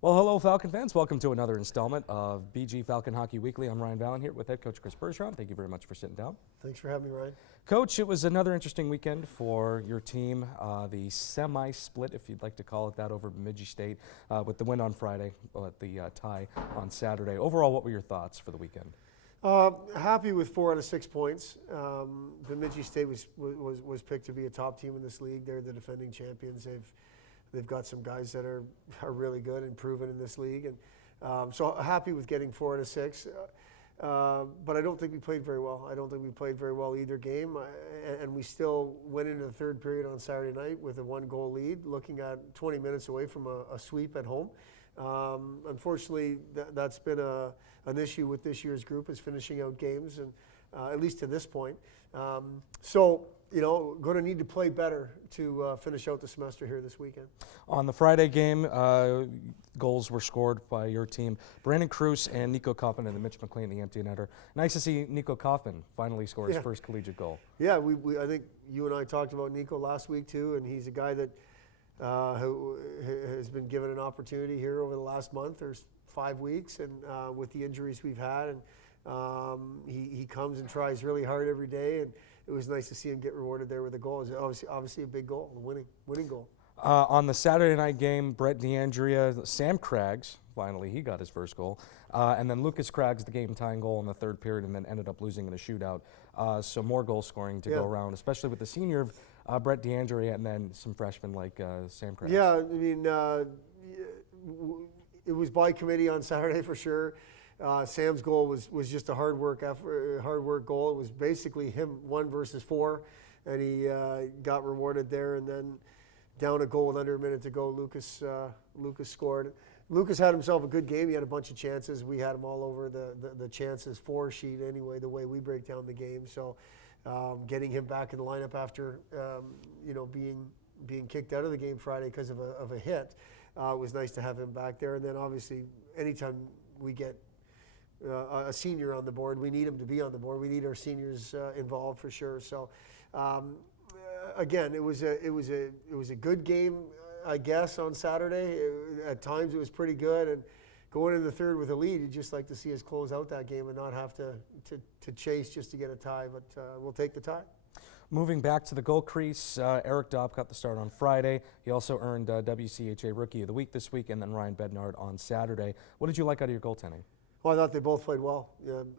Well, hello, Falcon fans. Welcome to another installment of BG Falcon Hockey Weekly. I'm Ryan Vallon here with head coach Chris Bergeron. Thank you very much for sitting down. Thanks for having me, Ryan. Coach, it was another interesting weekend for your team. The semi-split, if you'd like to call it that, over Bemidji State with the win on Friday, but the tie on Saturday. Overall, what were your thoughts for the weekend? Happy with 4 out of 6 points. Bemidji State was picked to be a top team in this league. They're the defending champions. They've got some guys that are really good and proven in this league, and so happy with getting 4 out of 6. But I don't think we played very well. I don't think we played very well either game, and we still went into the third period on Saturday night with a 1-goal lead, looking at 20 minutes away from a sweep at home. Unfortunately, that's been an issue with this year's group, is finishing out games, and at least to this point. So, going to need to play better to finish out the semester here this weekend. On the Friday game, goals were scored by your team. Brandon Cruz and Nico Kaufman and Mitch McLean, the empty netter. Nice to see Nico Kaufman finally score his first collegiate goal. Yeah, I think you and I talked about Nico last week too, and he's a guy that who has been given an opportunity here over the last month or 5 weeks, and with the injuries we've had, and he comes and tries really hard every day, and it was nice to see him get rewarded there with a goal. It was obviously a big goal, a winning goal. On the Saturday night game, DAndrea, Sam Craggs, finally he got his first goal, and then Lucas Craggs, the game-tying goal in the third period, and then ended up losing in a shootout. So more goal scoring to go around, especially with the senior DAndrea, and then some freshmen like Sam Craggs. Yeah, I mean, it was by committee on Saturday for sure. Sam's goal was just a hard work goal. It was basically him 1 versus 4, and he got rewarded there. And then down a goal with under a minute to go, Lucas scored. Lucas had himself a good game. He had a bunch of chances. We had him all over the chances for sheet anyway, the way we break down the game. So getting him back in the lineup after being kicked out of the game Friday because of a hit was nice to have him back there. And then obviously anytime we get a senior on the board, we need him to be on the board. We need our seniors involved for sure. So again, it was a good game, I guess, on Saturday. At times it was pretty good, and going in the third with a lead, you'd just like to see us close out that game and not have to chase just to get a tie. But we'll take the tie. Moving back to the goal crease, Eric Dobb got the start on Friday. He also earned WCHA Rookie of the Week this week, and then Ryan Bednard on Saturday. What did you like out of your goaltending? Well, I thought they both played well.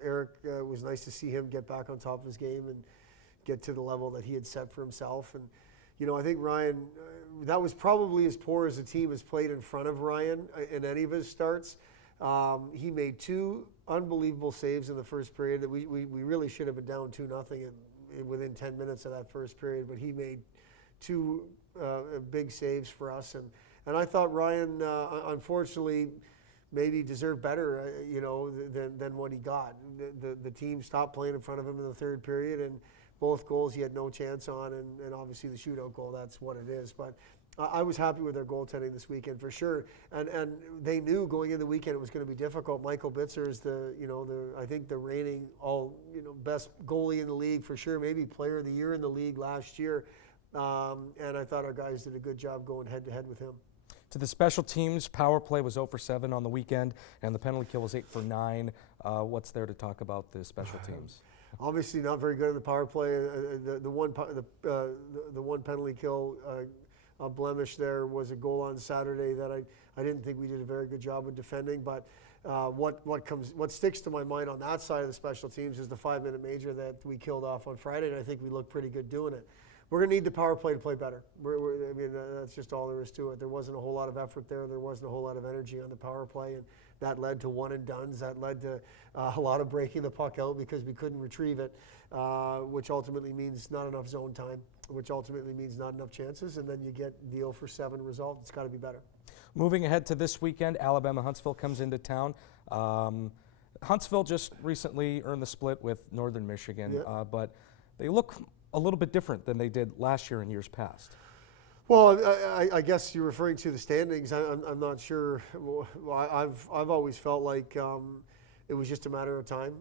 Eric, was nice to see him get back on top of his game and get to the level that he had set for himself. And, I think Ryan, that was probably as poor as the team has played in front of Ryan in any of his starts. He made 2 unbelievable saves in the first period. That we really should have been down 2-0 within 10 minutes of that first period, but he made 2 big saves for us. And I thought Ryan, unfortunately, maybe deserved better, than what he got. The team stopped playing in front of him in the third period, and both goals he had no chance on, and obviously the shootout goal, that's what it is. But I was happy with their goaltending this weekend for sure, and they knew going into the weekend it was going to be difficult. Michael Bitzer is I think the reigning best goalie in the league for sure, maybe player of the year in the league last year, and I thought our guys did a good job going head to head with him. To the special teams, power play was 0 for 7 on the weekend, and the penalty kill was 8 for 9. What's there to talk about the special teams? Obviously, not very good in the power play. The one penalty kill blemish there was a goal on Saturday that I didn't think we did a very good job of defending. But what sticks to my mind on that side of the special teams is the 5-minute major that we killed off on Friday, and I think we looked pretty good doing it. We're going to need the power play to play better. That's just all there is to it. There wasn't a whole lot of effort there. There wasn't a whole lot of energy on the power play, and that led to one and dones. That led to a lot of breaking the puck out because we couldn't retrieve it, which ultimately means not enough zone time, which ultimately means not enough chances, and then you get the 0 for 7 result. It's got to be better. Moving ahead to this weekend, Alabama-Huntsville comes into town. Huntsville just recently earned the split with Northern Michigan, but they look a little bit different than they did last year and years past. Well, I guess you're referring to the standings. I'm not sure. Well, I've always felt like it was just a matter of time.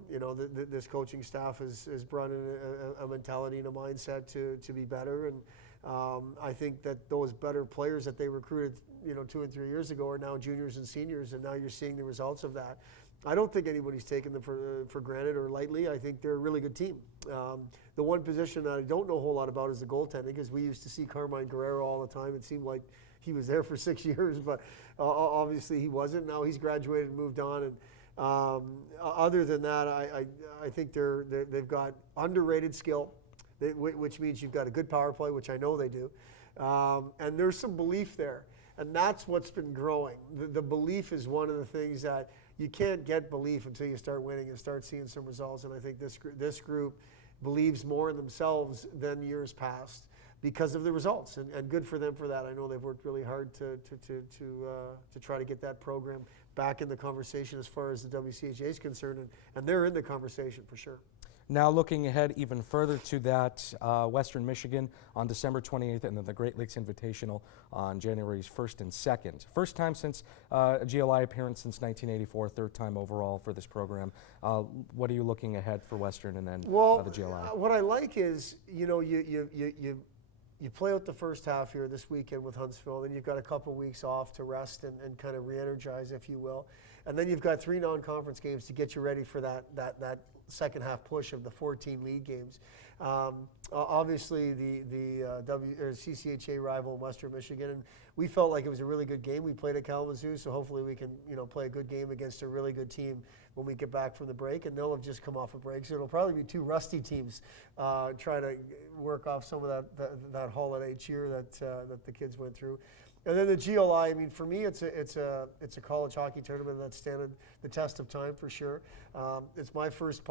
This coaching staff has brought in a mentality and a mindset to be better, and I think that those better players that they recruited, 2 and 3 years ago are now juniors and seniors, and now you're seeing the results of that. I don't think anybody's taken them for granted or lightly. I think they're a really good team. The one position that I don't know a whole lot about is the goaltending, because we used to see Carmine Guerrero all the time. It seemed like he was there for 6 years, but obviously he wasn't. Now he's graduated and moved on. And other than that, I think they've got underrated skill, which means you've got a good power play, which I know they do. And there's some belief there. And that's what's been growing. The belief is one of the things that you can't get belief until you start winning and start seeing some results. And I think this group believes more in themselves than years past because of the results. And good for them for that. I know they've worked really hard to try to get that program back in the conversation as far as the WCHA is concerned. And they're in the conversation for sure. Now looking ahead even further to that, Western Michigan on December 28th, and then the Great Lakes Invitational on January 1st and 2nd. First time since a GLI appearance since 1984, third time overall for this program. What are you looking ahead for Western and then the GLI? What I like is, you play out the first half here this weekend with Huntsville, then you've got a couple weeks off to rest and kind of re-energize, if you will. And then you've got 3 non-conference games to get you ready for that second half push of the 14 league games. Obviously, the CCHA rival in Western Michigan, and we felt like it was a really good game. We played at Kalamazoo, so hopefully we can play a good game against a really good team when we get back from the break. And they'll have just come off a break, so it'll probably be 2 rusty teams trying to work off some of that holiday cheer that the kids went through. And then the GLI, I mean, for me, it's a college hockey tournament that's standing the test of time for sure. It's my first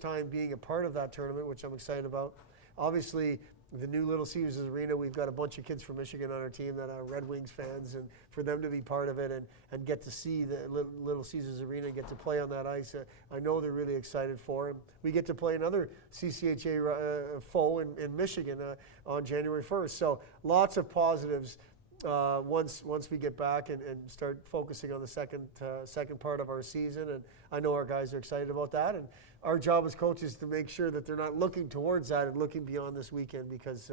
time being a part of that tournament, which I'm excited about. Obviously, the new Little Caesars Arena, we've got a bunch of kids from Michigan on our team that are Red Wings fans, and for them to be part of it and get to see the Little Caesars Arena and get to play on that ice, I know they're really excited for it. We get to play another CCHA foe in Michigan on January 1st. So lots of positives once we get back and start focusing on the second part of our season. And I know our guys are excited about that. And our job as coaches is to make sure that they're not looking towards that and looking beyond this weekend, because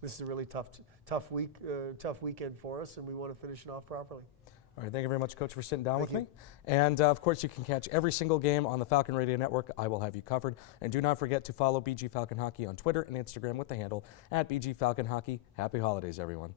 this is a really tough weekend for us, and we want to finish it off properly. All right, thank you very much, Coach, for sitting down with me. And of course, you can catch every single game on the Falcon Radio Network. I will have you covered. And do not forget to follow BG Falcon Hockey on Twitter and Instagram with the handle @BG Falcon Hockey. Happy holidays, everyone.